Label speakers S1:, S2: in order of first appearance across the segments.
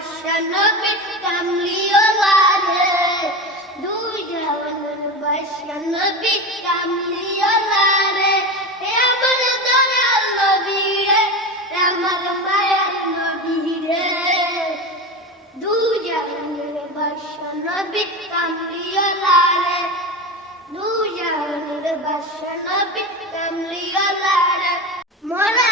S1: নবী কামলিওয়ালা দুই জওয়ান বাদশা নবী কামলিওয়ালা রে হে আমার দয়াল নবী রে আমার মায়ার নবী রে দুই জওয়ান বাদশা নবী কামলিওয়ালা রে দুই জওয়ান বাদশা নবী কামলিওয়ালা রে মোরা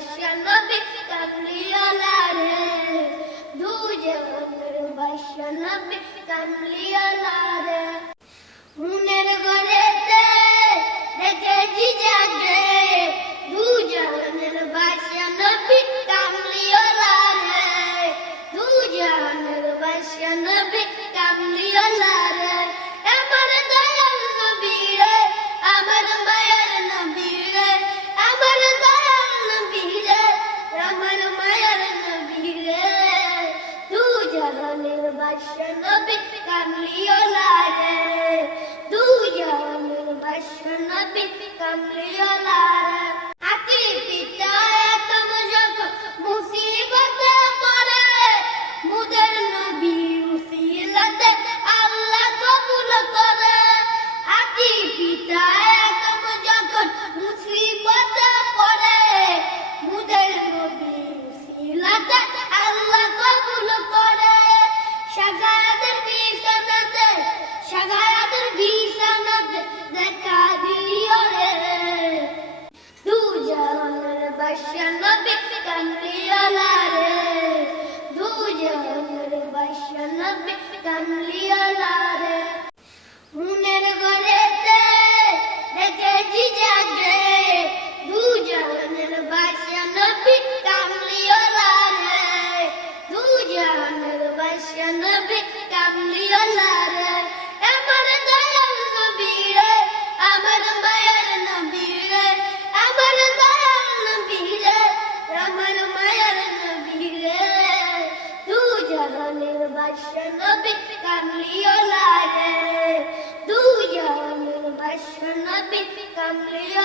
S1: বাসা নবী কামলিয়ালারে দু জীবনের বাসা নবী কামলিয়ালারে মুনে জলের বাস্য নবী কামলিও লারে দু জলের বাস্য নবী কামলিও লারে বাদশাহ নবী কামলিওয়ালা রে দুজনের বাদশাহ নবী কামলিওয়ালা রে মুনের ঘরেতে দেখেছি জাগে। দুজনের বাদশাহ নবী কামলিওয়ালা রে দুজনের বাদশাহ নবী কামলিওয়ালা ভালোবাসা নবী কামলিও লারে দুজনের ভাষা নবী কামলিও